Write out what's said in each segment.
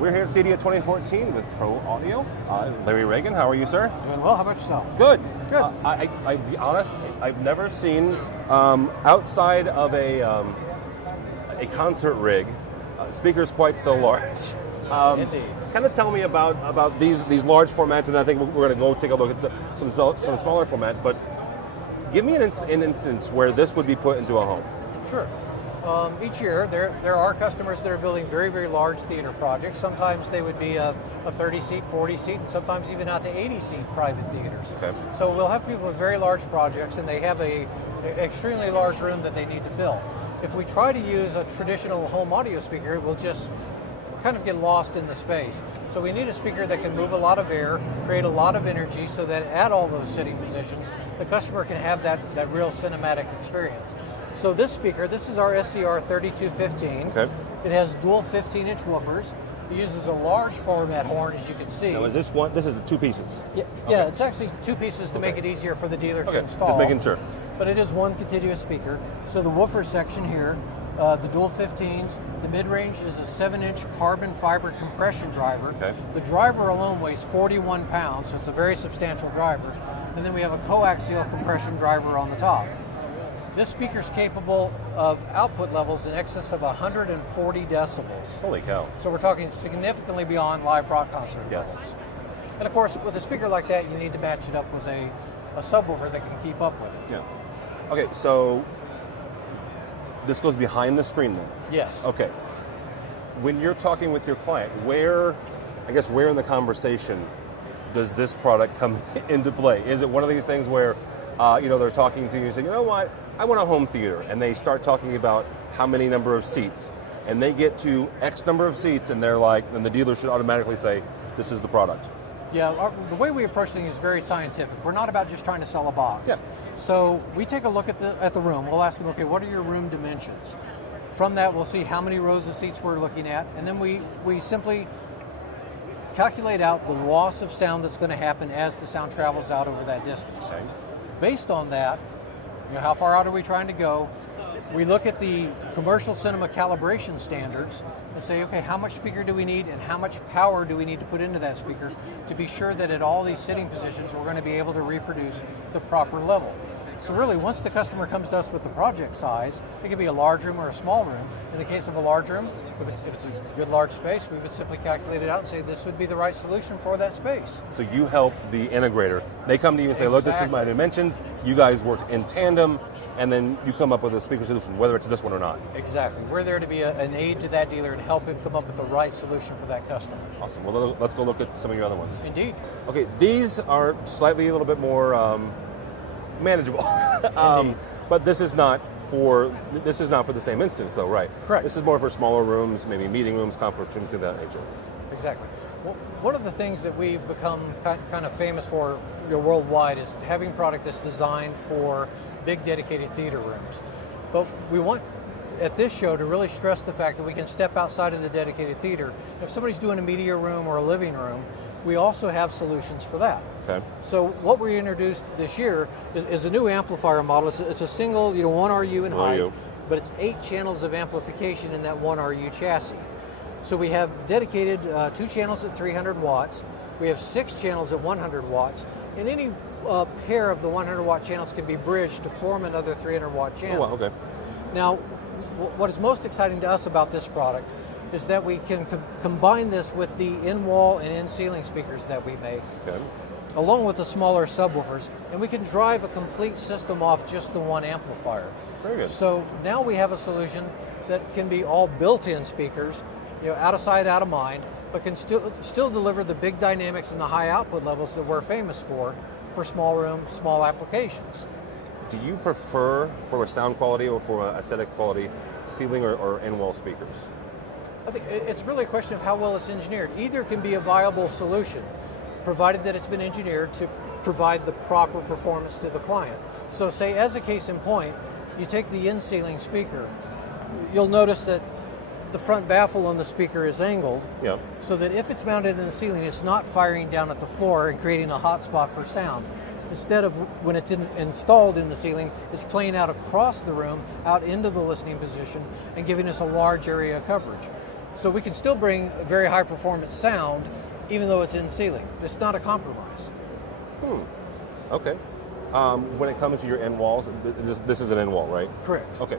We're here at CEDIA 2014 with ProAudio. Larry Reagan, how are you, sir? Doing well. How about yourself? Good. Good. I'll be honest, I've never seen, outside of a concert rig, speakers quite so large. Indeed. Kind of tell me about these large formats, and I think we're going to go take a look at some smaller format, but give me an instance where this would be put into a home. Sure. Each year, there are customers that are building very, very large theater projects. Sometimes they would be a 30-seat, 40-seat, and sometimes even out to 80-seat private theaters. Okay. So we'll have people with very large projects, and they have a extremely large room that they need to fill. If we try to use a traditional home audio speaker, we'll just kind of get lost in the space. So we need a speaker that can move a lot of air, create a lot of energy, so that at all those sitting positions, the customer can have that real cinematic experience. So this speaker, this is our SCR 3215. Okay. It has dual 15-inch woofers. It uses a large format horn, as you can see. Now, is this one? This is two pieces. Yeah, Okay. yeah, it's actually two pieces to make it easier for the dealer to install. Just making sure. But it is one contiguous speaker. So the woofer section here, the dual 15s, the mid-range is a 7-inch carbon fiber compression driver. Okay. The driver alone weighs 41 pounds, so it's a very substantial driver. And then we have a coaxial compression driver on the top. This speaker is capable of output levels in excess of 140 decibels. Holy cow. So we're talking significantly beyond live rock concert Yes. levels. And of course, with a speaker like that, you need to match it up with a subwoofer that can keep up with it. Yeah. Okay, so this goes behind the screen then? Yes. Okay. When you're talking with your client, where in the conversation does this product come into play? Is it one of these things where, they're talking to you and say, you know what, I want a home theater, and they start talking about how many number of seats, and they get to X number of seats, and they're like, and the dealer should automatically say, this is the product. Yeah, the way we approach things is very scientific. We're not about just trying to sell a box. Yeah. So we take a look at the room. We'll ask them, okay, what are your room dimensions? From that, we'll see how many rows of seats we're looking at, and then we simply calculate out the loss of sound that's going to happen as the sound travels out over that distance. Okay. Based on that, how far out are we trying to go? We look at the commercial cinema calibration standards and say, okay, how much speaker do we need and how much power do we need to put into that speaker to be sure that at all these sitting positions we're going to be able to reproduce the proper level. So really, once the customer comes to us with the project size, it could be a large room or a small room. In the case of a large room, if it's a good large space, we would simply calculate it out and say this would be the right solution for that space. So you help the integrator. They come to you and say, look, this is my dimensions. You guys work in tandem, and then you come up with a speaker solution, whether it's this one or not. Exactly. We're there to be an aid to that dealer and help him come up with the right solution for that customer. Awesome. Well, let's go look at some of your other ones. Indeed. Okay, these are slightly a little bit more manageable. But this is not for the same instance, though, right? Correct. This is more for smaller rooms, maybe meeting rooms, conference rooms, to that nature. Exactly. Well, one of the things that we've become kind of famous for worldwide is having product that's designed for big dedicated theater rooms. But we want at this show to really stress the fact that we can step outside of the dedicated theater. If somebody's doing a media room or a living room, we also have solutions for that. Okay. So what we introduced this year is a new amplifier model. It's a single, 1 RU in height, but it's 8 channels of amplification in that 1 RU chassis. So we have dedicated 2 channels at 300 watts. We have 6 channels at 100 watts, and any pair of the 100 watt channels can be bridged to form another 300 watt channel. Oh, wow, okay. Now, what is most exciting to us about this product is that we can combine this with the in-wall and in-ceiling speakers that we make, Okay. along with the smaller subwoofers, and we can drive a complete system off just the one amplifier. Very good. So now we have a solution that can be all built-in speakers, out of sight, out of mind, but can still deliver the big dynamics and the high output levels that we're famous for small room, small applications. Do you prefer, for a sound quality or for aesthetic quality, ceiling or in-wall speakers? I think it's really a question of how well it's engineered. Either can be a viable solution, provided that it's been engineered to provide the proper performance to the client. So say, as a case in point, you take the in-ceiling speaker, you'll notice that the front baffle on the speaker is angled, Yeah. so that if it's mounted in the ceiling, it's not firing down at the floor and creating a hot spot for sound. Instead of, when it's installed in the ceiling, it's playing out across the room, out into the listening position, and giving us a large area of coverage. So we can still bring very high performance sound even though it's in ceiling. It's not a compromise. Okay. When it comes to your end walls, this is an end wall, right? Correct. Okay.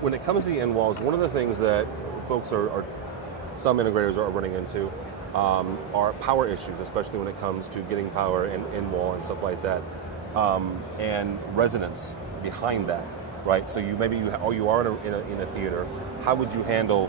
When it comes to the end walls, one of the things that folks some integrators are running into are power issues, especially when it comes to getting power and end wall and stuff like that, and resonance behind that, right? So you are in a theater. How would you handle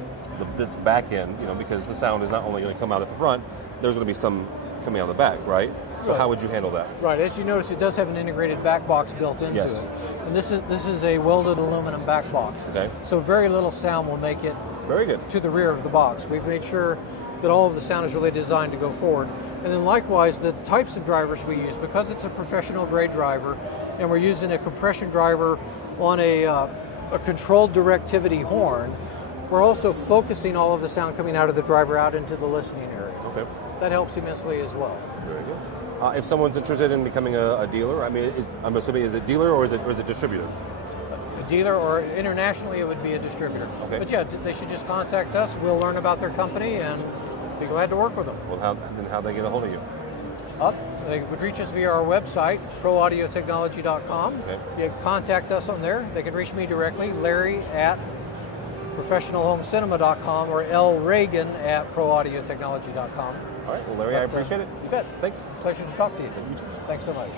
this back end? Because the sound is not only going to come out at the front, there's going to be some coming out the back, right? So how would you handle that? Right. As you notice, it does have an integrated back box built into Yes. it, and this is a welded aluminum back box. Okay. So very little sound will make it Very good. to the rear of the box. We've made sure that all of the sound is really designed to go forward. And then likewise, the types of drivers we use, because it's a professional grade driver, and we're using a compression driver on a controlled directivity horn, we're also focusing all of the sound coming out of the driver out into the listening area. Okay. That helps immensely as well. Very good. If someone's interested in becoming a dealer, I'm assuming, is it dealer or is it distributor? A dealer, or internationally it would be a distributor. Okay. But yeah, they should just contact us. We'll learn about their company and be glad to work with them. Well, how they get a hold of you? They would reach us via our website, ProAudioTechnology.com. Okay. You can contact us on there. They can reach me directly, Larry at ProfessionalHomeCinema.com or lreagan at ProAudioTechnology.com. All right. Well, Larry, I appreciate it. You bet. Thanks. Pleasure to talk to you. Thanks so much.